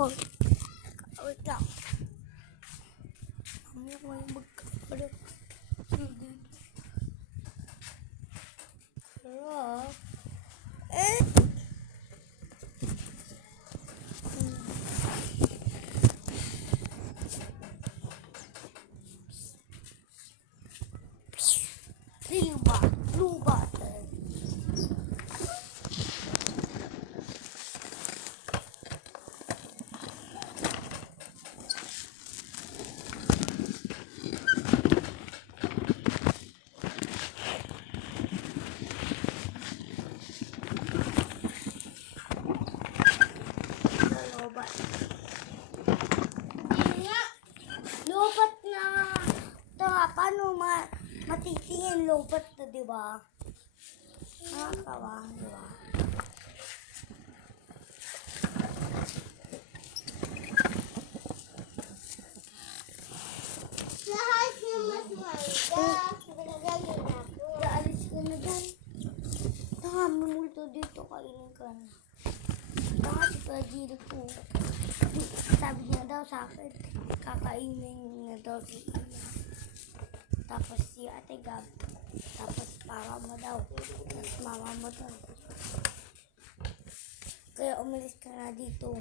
Hoy, wait lang. Mamaya ko yung magkakalit. Sige. Pero, eh, luba. Lobat na. Paano matitingin lobat na, di ba? Nakakawa, di ba? Lahat ng mas maganda, binigay na ako. Alis ka na dun. May multo dito, kainin ka na. Si Pajiri ko. Sabi niya daw sa akin, kakainin na daw si Ina. Tapos si Ate Gab. Tapos mama mo daw. Tapos mama mo daw. Kaya umalis ka na dito.